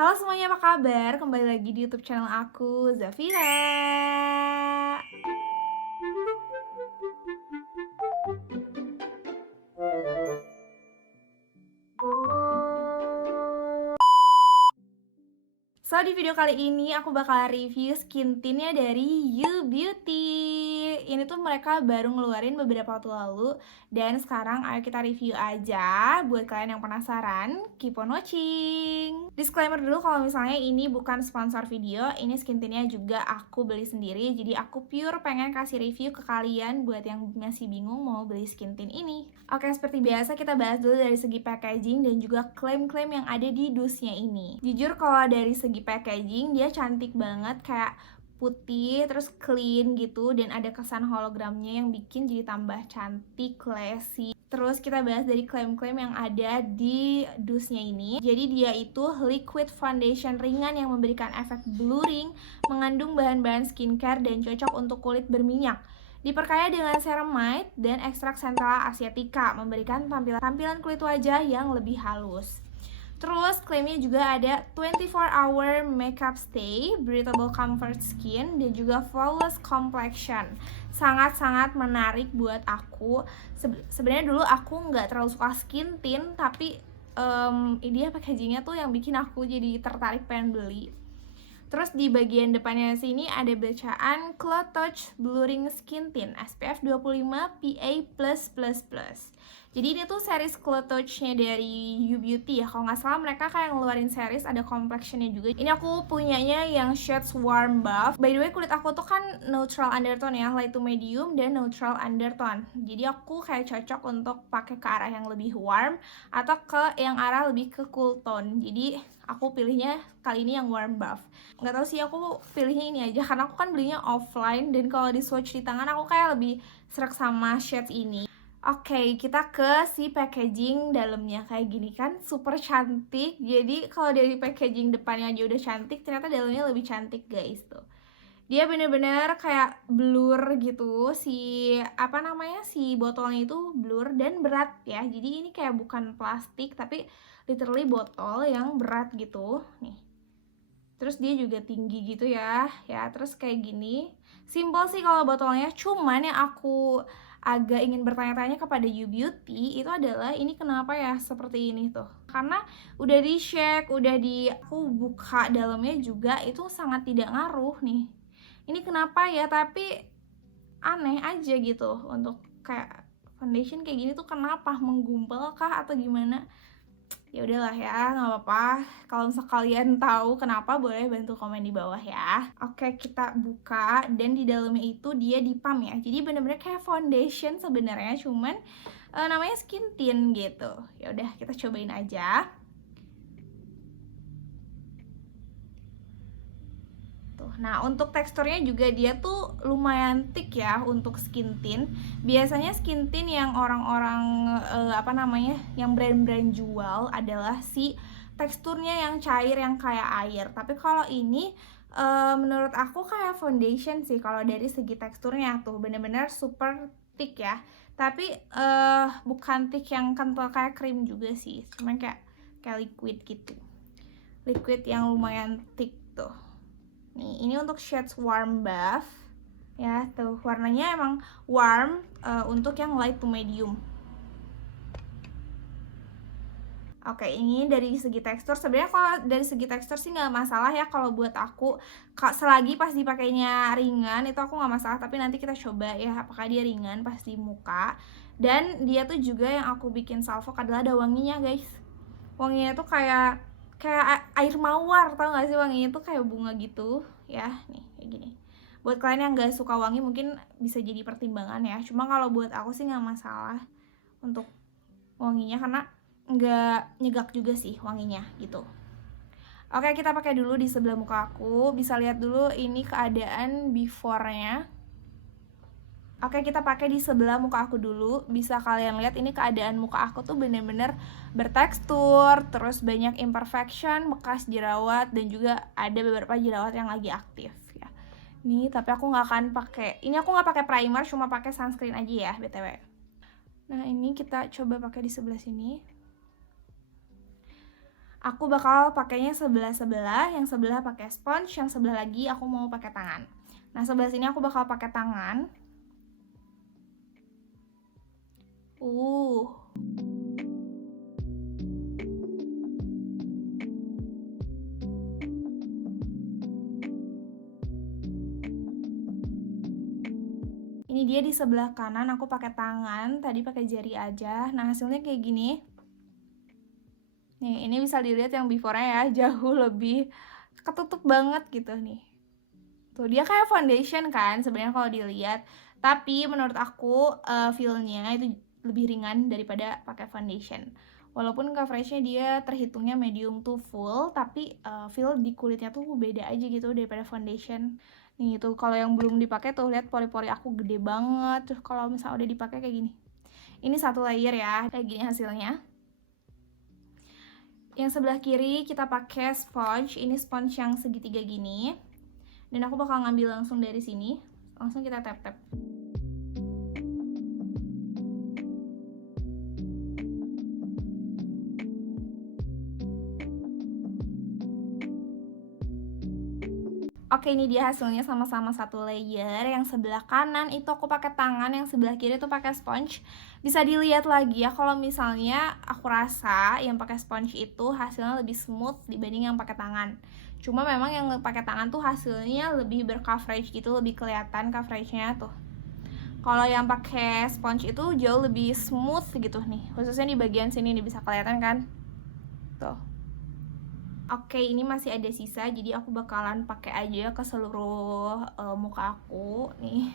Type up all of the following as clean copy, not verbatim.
Halo semuanya, apa kabar? Kembali lagi di YouTube channel aku, Zafira. So, di video kali ini aku bakal review skin tintnya dari You Beauty. Ini tuh mereka baru ngeluarin beberapa waktu lalu. Dan sekarang ayo kita review aja. Buat kalian yang penasaran, keep on watching. Disclaimer dulu kalau misalnya ini bukan sponsor video. Ini skin tintnya juga aku beli sendiri. Jadi aku pure pengen kasih review ke kalian buat yang masih bingung mau beli skin tint ini. Oke, seperti biasa kita bahas dulu dari segi packaging dan juga klaim-klaim yang ada di dusnya ini. Jujur kalau dari segi packaging dia cantik banget, kayak putih terus clean gitu, dan ada kesan hologramnya yang bikin jadi tambah cantik, classy. Terus kita bahas dari klaim-klaim yang ada di dusnya ini. Jadi dia itu liquid foundation ringan yang memberikan efek blurring, mengandung bahan-bahan skincare dan cocok untuk kulit berminyak. Diperkaya dengan ceramide dan ekstrak Centella asiatica, memberikan tampilan kulit wajah yang lebih halus. Terus klaimnya juga ada 24-hour makeup stay, breathable comfort skin, dan juga flawless complexion. Sangat-sangat menarik buat aku. Sebenarnya dulu aku nggak terlalu suka skin tint, tapi dia packagingnya tuh yang bikin aku jadi tertarik pengen beli. Terus di bagian depannya sini ada bacaan Cloud Touch Blurring Skin Tint SPF 25 PA+++. Jadi ini tuh series Cloud Touch-nya dari You Beauty ya. Kalau nggak salah mereka kayak ngeluarin series ada complexion-nya juga. Ini aku punyanya yang shades Warm Buff. By the way, kulit aku tuh kan neutral undertone ya, light to medium dan neutral undertone. Jadi aku kayak cocok untuk pakai ke arah yang lebih warm atau ke yang arah lebih ke cool tone. Jadi aku pilihnya kali ini yang Warm Buff. Nggak tahu sih, aku pilihnya ini aja karena aku kan belinya offline, dan kalau di swatch di tangan aku kayak lebih serak sama shades ini. Oke, kita ke si packaging dalamnya. Kayak gini kan, super cantik. Jadi kalau dari packaging depannya aja udah cantik, ternyata dalamnya lebih cantik guys tuh. Dia bener-bener kayak blur gitu, si botolnya itu blur dan berat ya. Jadi ini kayak bukan plastik tapi literally botol yang berat gitu nih. Terus dia juga tinggi gitu ya, terus kayak gini. Simple sih kalau botolnya, cuman yang aku agak ingin bertanya-tanya kepada You Beauty itu adalah ini kenapa ya seperti ini tuh. Karena udah di shake, aku buka dalamnya juga itu sangat tidak ngaruh nih. Ini kenapa ya, tapi aneh aja gitu untuk kayak foundation kayak gini tuh kenapa, menggumpal kah atau gimana? Ya udahlah ya, nggak apa-apa. Kalau misalnya kalian tahu kenapa, boleh bantu komen di bawah ya. Oke, kita buka dan di dalamnya itu dia di pump ya. Jadi bener-bener kayak foundation sebenarnya, cuman namanya skin tint gitu. Ya udah, kita cobain aja. Nah, untuk teksturnya juga dia tuh lumayan thick ya untuk skin tint. Biasanya skin tint yang orang-orang yang brand-brand jual adalah si teksturnya yang cair, yang kayak air. Tapi kalau ini menurut aku kayak foundation sih kalau dari segi teksturnya tuh, bener-bener super thick ya. Tapi bukan thick yang kental kayak krim juga sih, cuman kayak liquid gitu. Liquid yang lumayan thick tuh. Nih, ini untuk shades Warm Buff ya, tuh warnanya emang warm untuk yang light to medium. Oke, ini dari segi tekstur, sebenarnya kalau dari segi tekstur sih nggak masalah ya kalau buat aku. Selagi pas dipakainya ringan itu aku nggak masalah, tapi nanti kita coba ya apakah dia ringan pas di muka. Dan dia tuh juga yang aku bikin salvo adalah ada wanginya guys. Wanginya tuh kayak air mawar, tau gak sih? Wanginya tuh kayak bunga gitu ya. Nih kayak gini. Buat kalian yang gak suka wangi mungkin bisa jadi pertimbangan ya. Cuma kalau buat aku sih gak masalah untuk wanginya, karena nggak nyegak juga sih wanginya gitu. Oke, kita pakai dulu di sebelah muka aku. Bisa lihat dulu ini keadaan before-nya. Oke, kita pakai di sebelah muka aku dulu. Bisa kalian lihat ini keadaan muka aku tuh bener-bener bertekstur, terus banyak imperfection, bekas jerawat, dan juga ada beberapa jerawat yang lagi aktif ya. Nih, tapi aku nggak akan pakai. Ini aku nggak pakai primer, cuma pakai sunscreen aja ya, BTW. Nah, ini kita coba pakai di sebelah sini. Aku bakal pakainya sebelah-sebelah, yang sebelah pakai sponge, yang sebelah lagi aku mau pakai tangan. Nah, sebelah sini aku bakal pakai tangan. Ini dia di sebelah kanan aku pakai tangan, tadi pakai jari aja. Nah, hasilnya kayak gini. Nih, ini bisa dilihat yang before-nya ya, jauh lebih ketutup banget gitu nih. Tuh, dia kayak foundation kan sebenarnya kalau dilihat. Tapi menurut aku feel-nya itu lebih ringan daripada pakai foundation. Walaupun coveragenya dia terhitungnya medium to full, tapi feel di kulitnya tuh beda aja gitu daripada foundation. Nih tuh kalau yang belum dipakai tuh lihat pori-pori aku gede banget. Terus kalau misalnya udah dipakai kayak gini. Ini satu layer ya, kayak gini hasilnya. Yang sebelah kiri kita pakai sponge. Ini sponge yang segitiga gini. Dan aku bakal ngambil langsung dari sini. Langsung kita tap-tap. Oke, ini dia hasilnya sama-sama satu layer. Yang sebelah kanan itu aku pakai tangan, yang sebelah kiri itu pakai sponge. Bisa dilihat lagi ya kalau misalnya aku rasa yang pakai sponge itu hasilnya lebih smooth dibanding yang pakai tangan. Cuma memang yang pakai tangan tuh hasilnya lebih bercoverage gitu, lebih kelihatan coveragenya tuh. Kalau yang pakai sponge itu jauh lebih smooth gitu nih, khususnya di bagian sini nih bisa kelihatan kan? Tuh. Oke, ini masih ada sisa, jadi aku bakalan pakai aja ke seluruh muka aku nih.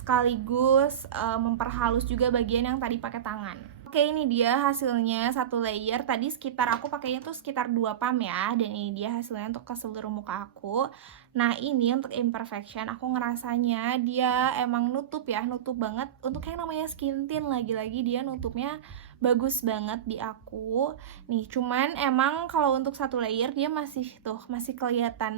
Sekaligus memperhalus juga bagian yang tadi pakai tangan. Oke, ini dia hasilnya satu layer. Tadi sekitar aku pakainya tuh sekitar 2 pump ya, dan ini dia hasilnya untuk ke seluruh muka aku. Nah, ini untuk imperfection aku ngerasanya dia emang nutup ya, nutup banget. Untuk yang namanya skin tint, lagi-lagi dia nutupnya bagus banget di aku. Nih, cuman emang kalau untuk satu layer dia masih kelihatan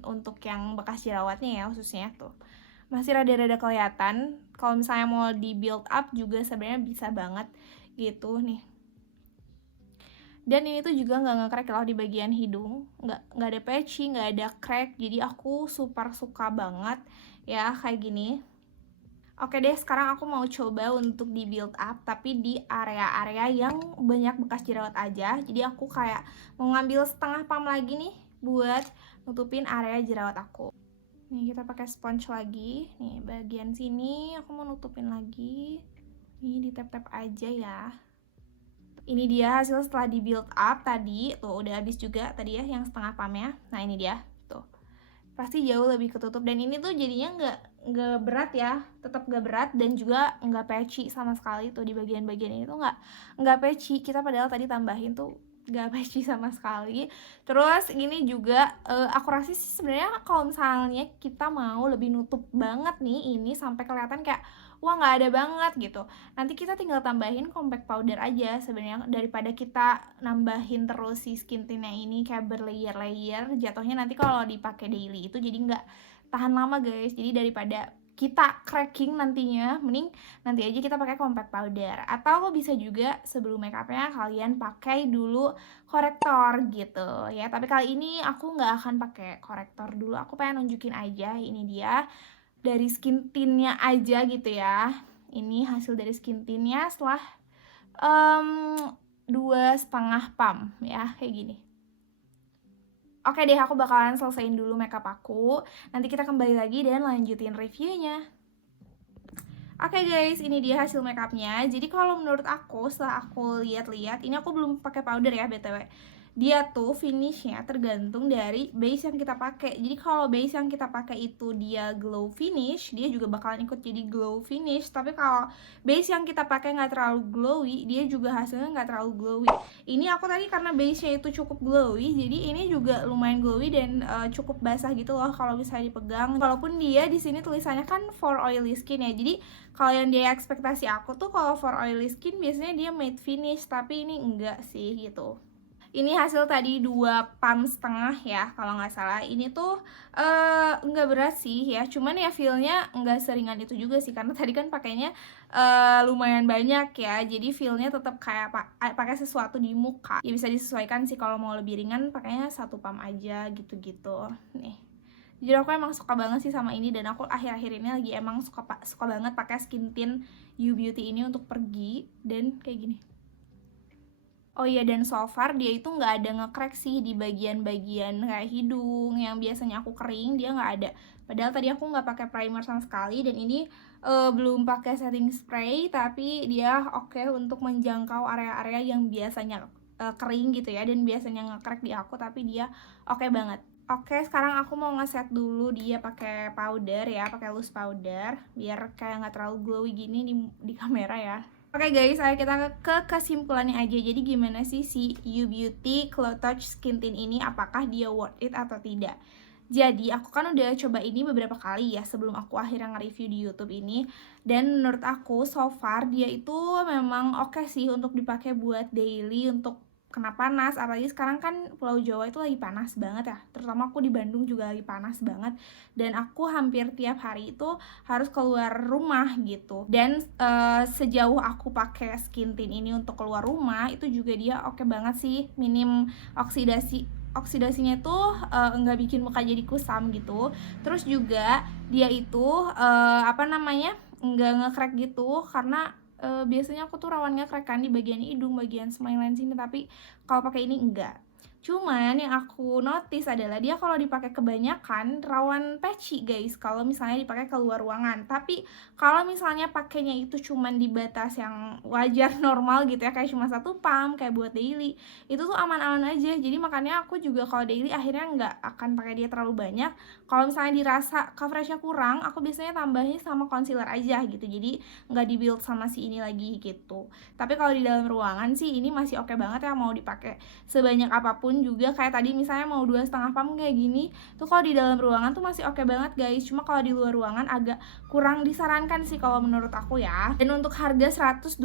untuk yang bekas jerawatnya ya, khususnya tuh. Masih rada-rada kelihatan. Kalau misalnya mau di build up juga sebenarnya bisa banget gitu nih. Dan ini tuh juga nggak nge-crack loh di bagian hidung, nggak ada patchy, nggak ada crack. Jadi aku super suka banget ya kayak gini. Oke deh, sekarang aku mau coba untuk di build up tapi di area-area yang banyak bekas jerawat aja. Jadi aku kayak mau ngambil setengah pump lagi nih buat nutupin area jerawat aku. Nih kita pakai sponge lagi. Nih bagian sini aku mau nutupin lagi. Nih di tap-tap aja ya. Ini dia hasil setelah di build up tadi. Tuh udah habis juga tadi ya yang setengah pumpnya. Nah ini dia tuh. Pasti jauh lebih ketutup dan ini tuh jadinya nggak berat ya, tetap nggak berat dan juga nggak patchy sama sekali tuh di bagian-bagian ini tuh nggak patchy. Kita padahal tadi tambahin tuh nggak patchy sama sekali. Terus ini juga aku rasa sih sebenarnya kalau misalnya kita mau lebih nutup banget nih ini sampai kelihatan kayak wah nggak ada banget gitu, nanti kita tinggal tambahin compact powder aja sebenarnya daripada kita nambahin terus si skin tintnya ini kayak berlayer-layer. Jatuhnya nanti kalau dipakai daily itu jadi nggak tahan lama guys. Jadi daripada kita cracking nantinya, mending nanti aja kita pakai compact powder. Atau bisa juga sebelum makeupnya kalian pakai dulu korektor gitu ya. Tapi kali ini aku nggak akan pakai korektor dulu, aku pengen nunjukin aja ini dia dari skin tintnya aja gitu ya. Ini hasil dari skin tintnya setelah 2,5 pump ya, kayak gini. Oke deh, aku bakalan selesaiin dulu makeup aku. Nanti kita kembali lagi dan lanjutin reviewnya. Oke guys, ini dia hasil makeupnya. Jadi kalau menurut aku, setelah aku lihat-lihat, ini aku belum pakai powder ya btw. Dia tuh finishnya tergantung dari base yang kita pakai. Jadi kalau base yang kita pakai itu dia glow finish, dia juga bakalan ikut jadi glow finish. Tapi kalau base yang kita pakai nggak terlalu glowy, dia juga hasilnya nggak terlalu glowy. Ini aku tadi karena base-nya itu cukup glowy, jadi ini juga lumayan glowy dan cukup basah gitu loh kalau bisa dipegang. Walaupun dia di sini tulisannya kan for oily skin ya. Jadi kalau yang dia ekspektasi aku tuh kalau for oily skin biasanya dia matte finish, tapi ini enggak sih gitu. Ini hasil tadi 2 pump setengah ya kalau nggak salah. Ini tuh nggak berat sih ya, cuman ya feel-nya nggak seringan itu juga sih, karena tadi kan pakainya lumayan banyak ya, jadi feel-nya tetap kayak pakai sesuatu di muka. Ya bisa disesuaikan sih, kalau mau lebih ringan pakainya 1 pump aja gitu-gitu. Nih. Jadi aku emang suka banget sih sama ini, dan aku akhir-akhir ini lagi emang suka banget pakai skin tint You Beauty ini untuk pergi dan kayak gini. Oh iya, dan so far dia itu nggak ada nge-crack sih di bagian-bagian kayak hidung yang biasanya aku kering, dia nggak ada. Padahal tadi aku nggak pakai primer sama sekali, dan ini belum pakai setting spray, tapi dia oke untuk menjangkau area-area yang biasanya kering gitu ya, dan biasanya nge-crack di aku, tapi dia oke banget. Oke, sekarang aku mau ngeset dulu dia pakai powder ya, pakai loose powder, biar kayak nggak terlalu glowy gini di kamera ya. Oke guys, ayo kita ke kesimpulannya aja. Jadi gimana sih si You Beauty Cloud Touch Skin Tint ini, apakah dia worth it atau tidak? Jadi aku kan udah coba ini beberapa kali ya sebelum aku akhirnya nge-review di YouTube ini, dan menurut aku so far dia itu memang oke sih untuk dipakai buat daily, untuk kena panas. Apalagi sekarang kan Pulau Jawa itu lagi panas banget ya, terutama aku di Bandung juga lagi panas banget, dan aku hampir tiap hari itu harus keluar rumah gitu. Dan sejauh aku pakai skin tint ini untuk keluar rumah, itu juga dia oke banget sih, minim oksidasinya itu nggak bikin muka jadi kusam gitu. Terus juga dia itu nggak nge-crack gitu, karena biasanya aku tuh rawan nge-crack kan di bagian hidung, bagian smile line sini, tapi kalau pakai ini enggak. Cuman yang aku notice adalah dia kalau dipakai kebanyakan rawan patchy guys, kalau misalnya dipakai keluar ruangan. Tapi kalau misalnya pakainya itu cuman di batas yang wajar normal gitu ya, kayak cuma 1 pump kayak buat daily, itu tuh aman-aman aja. Jadi makanya aku juga kalau daily akhirnya nggak akan pakai dia terlalu banyak. Kalau misalnya dirasa coveragenya kurang, aku biasanya tambahin sama concealer aja gitu, jadi nggak di build sama si ini lagi gitu. Tapi kalau di dalam ruangan sih ini masih oke banget ya, mau dipakai sebanyak apapun juga. Kayak tadi misalnya mau 2,5 pump kayak gini tuh, kalau di dalam ruangan tuh masih oke banget guys. Cuma kalau di luar ruangan agak kurang disarankan sih kalau menurut aku ya. Dan untuk harga 121.000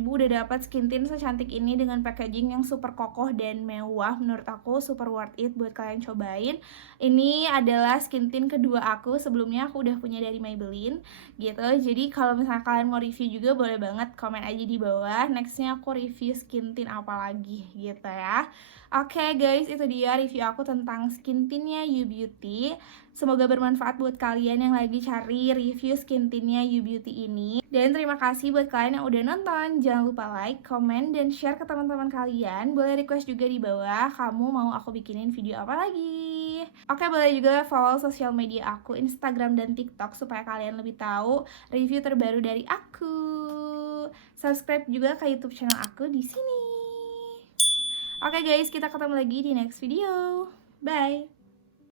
udah dapat skin tint secantik ini dengan packaging yang super kokoh dan mewah, menurut aku super worth it buat kalian cobain. Ini adalah skin tint kedua aku, sebelumnya aku udah punya dari Maybelline gitu. Jadi kalau misalnya kalian mau review juga boleh banget komen aja di bawah, nextnya aku review skin tint apa lagi gitu ya. Oke guys, itu dia review aku tentang skin tintnya You Beauty. Semoga bermanfaat buat kalian yang lagi cari review skin tintnya You Beauty ini. Dan terima kasih buat kalian yang udah nonton. Jangan lupa like, comment, dan share ke teman-teman kalian. Boleh request juga di bawah, kamu mau aku bikinin video apa lagi. Oke, boleh juga follow sosial media aku, Instagram dan TikTok, supaya kalian lebih tahu review terbaru dari aku. Subscribe juga ke YouTube channel aku di sini. Oke guys, kita ketemu lagi di next video.